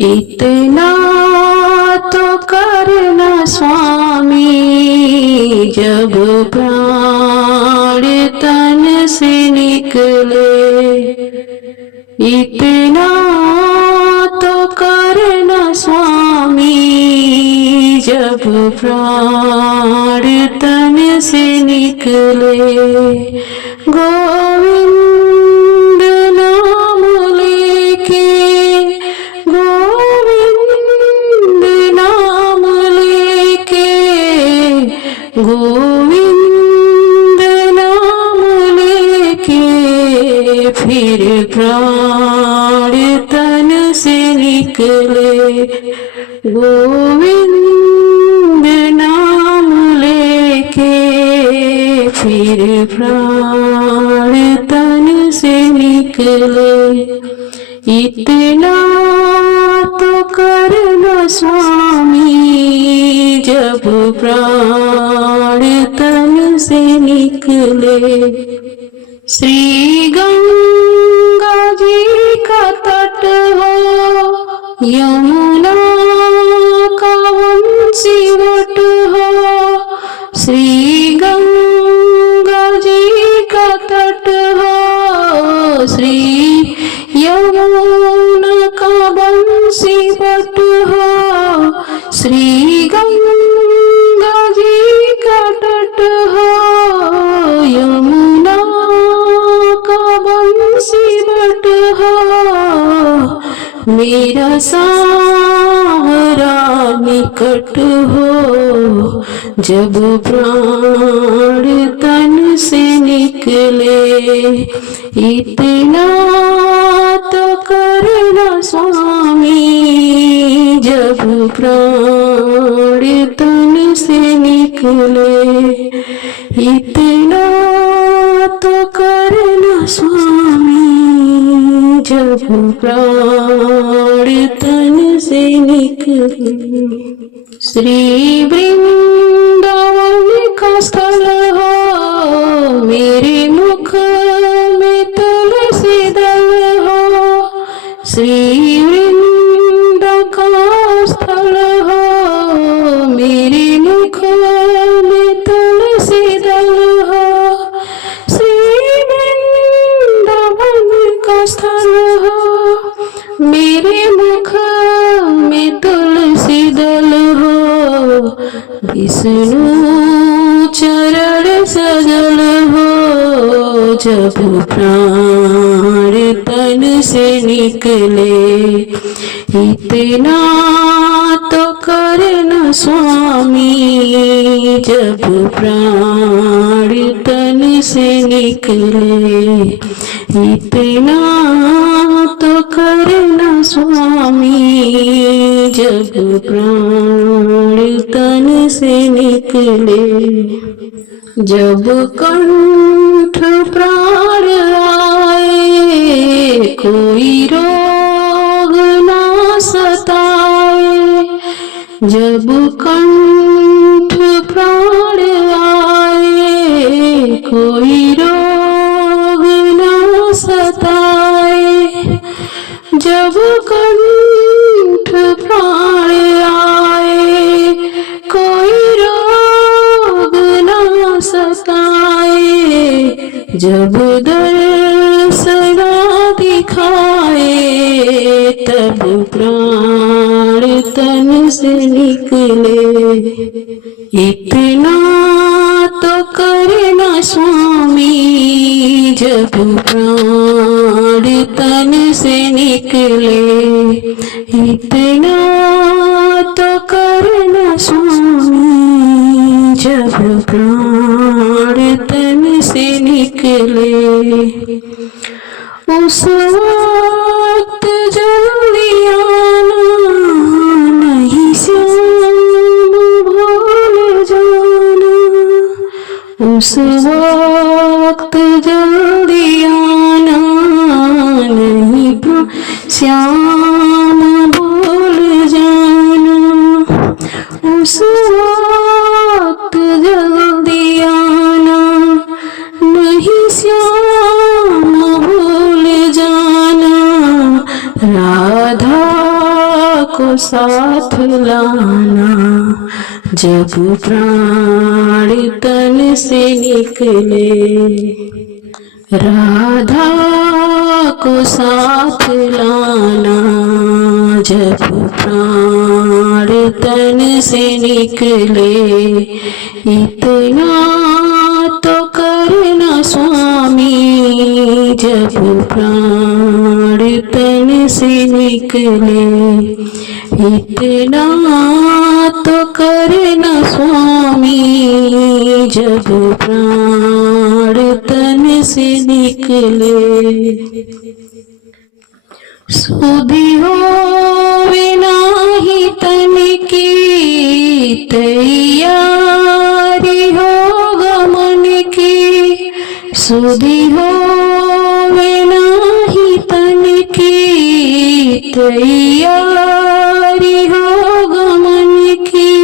इतना तो करना स्वामी, जब प्राण तन से निकले। इतना तो करना स्वामी, जब प्राण तन से निकले। गोविंद नाम लेके, गोविंद नाम लेके, गोविंद नाम लेके, फिर प्राण तन से निकले। गोविंद नाम लेके, फिर प्राण तन से निकले। इतना तो करना स्वामी, जब प्राण तन से निकले। श्री गंगा जी का तट हो, यमुना का वंशीवट हो। श्री गंगा जी का तट हो, श्री यमुना का वंशीवट हो। श्री गंगा जी का तट हो, यमुना का वंशीवट हो। मेरा सहारा निकट हो, जब प्राण तन से निकले। इतना तो करना स्वामी, जब प्राण तन से निकले। इतना तो करना स्वामी, जब प्राण तन से निकले। श्री वृंदावन का स्थल हो, मेरे मुख में तुलसी दल हो। श्री वृंदावन का स्थल हो, मेरे मुख में तुलसी दल हो। श्री वृंदावन का स्थल हो, मेरे मुख में तुलसी दल हो। विष्णु चरण सजल हो, जब प्राण तन से निकले। इतना तो करना स्वामी, जब प्राण तन से निकले। इतना तो करना स्वामी, जब प्राण तन से निकले। जब कंठ प्राण आए, कोई रोग ना सताए। जब कंठ प्राण आए, कोई रोग ना सताए। जब कंठ प्राण आए, कोई रोग ना सताए। जब दर्शन दिखाए, तब प्राण तन से निकले। इतना तो करना स्वामी, जब प्राण तन से निकले। इतना तो करना स्वामी, जब प्राण तन से निकले। उस वक्त जल्दी आना, नहीं श्याम भूल जाना। उस वक्त जल्दी आना, नहीं श्याम भूल जाना। उस वक्त जल्दी आना, नहीं श्याम भूल जाना। राधा को साथ लाना, जब प्राण तन से निकले। राधा को साथ लाना, जब प्राण तन से निकले। इतना तो करना स्वामी, जब प्राण तन से निकले। इतना तो करना स्वामी, जब प्राण तन से निकले। सुधि होवे नाही तन की, तैयारी हो गमन की। सुधि होवे नाही तन की, तैयारी हो गमन की।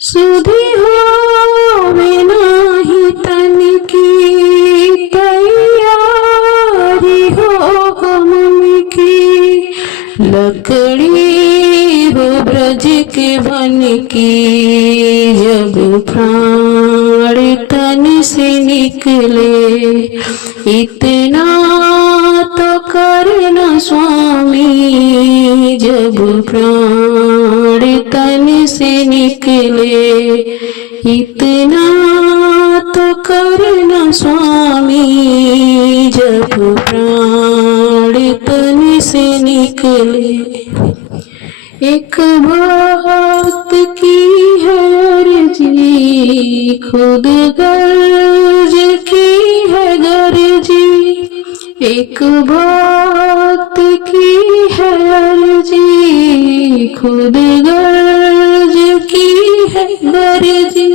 सुधि होवे नाही तन की, तैयारी हो गमन की। लकड़ी हो ब्रज के बन की, जब प्राण तन से निकले। इतना तो करना स्वामी, जब प्राण तन से निकले। इतना तो करना स्वामी, जब प्राण तन से निकले। एक भक्त की है अर्जी, खुद गर्ज की है गर्जी। एक भक्त की है अर्जी, खुद गर्ज की है गर्जी।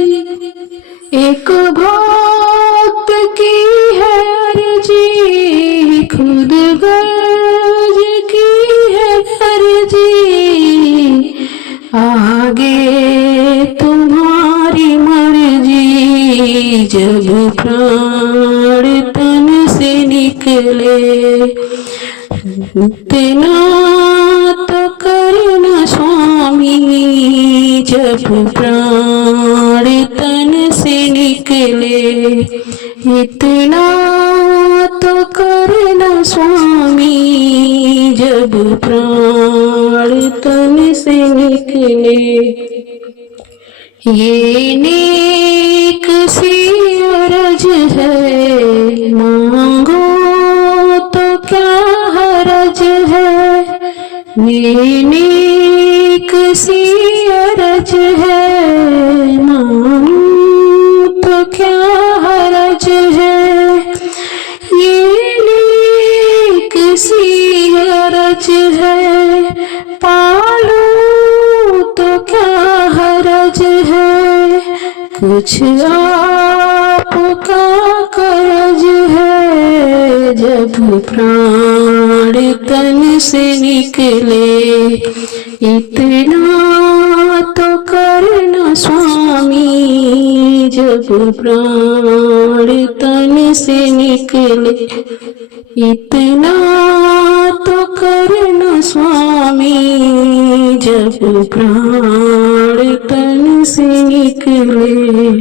एक भक्त की है अर्जी, खुद गर्ज की है गर्जी। आगे तुम्हारी मर्जी, जब प्राण तन से निकले। इतना तो करना स्वामी, जब प्राण तन से निकले। इतना तो करना स्वामी, जब प्राण तन से निकले। ये नेक सी अरज है, मांगो तो क्या हरज है। ये नेक सी अरज है, मांगो तो क्या हरज है। ये नेक सी अरज है, पालो तो क्या हरज है। कुछ आपका करज है, जब प्राण तन से निकले। इतना तो करना स्वामी, जब प्राण तन से निकले। इतना तो करना स्वामी, जब प्राण तन से निकले।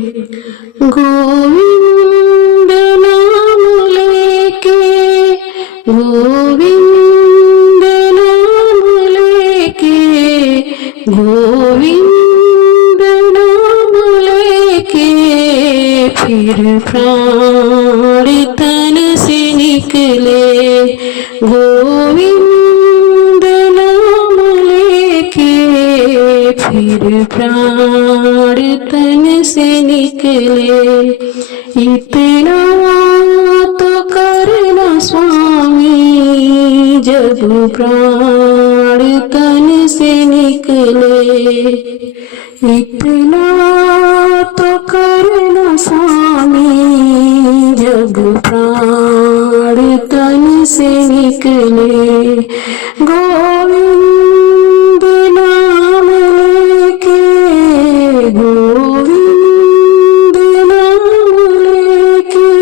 गोविंद नाम लेके, गोविंद नाम लेके, गोविंद नाम लेके। फिर प्राण तन से निकले। गोविंद नाम लेके, फिर प्राण तन से निकले। इतना तो करना स्वामी, जब प्राण तन से निकले। इतना तो करना स्वामी, जब प्राण तन से निकले। गोविंद नाम लेके, गोविंद नाम लेके,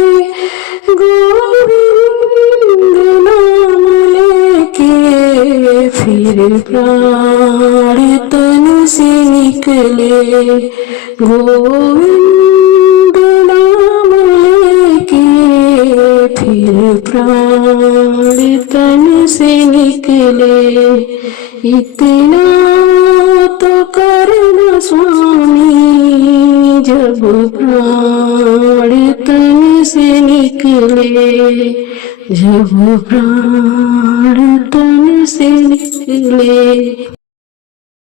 गोविंद नाम लेके। फिर प्राण तन से निकले। गोविंद नाम लेके फिर प्राण तन से निकले। इतना तो करना स्वामी जब प्राण तन से निकले, जब प्राण तन से निकले।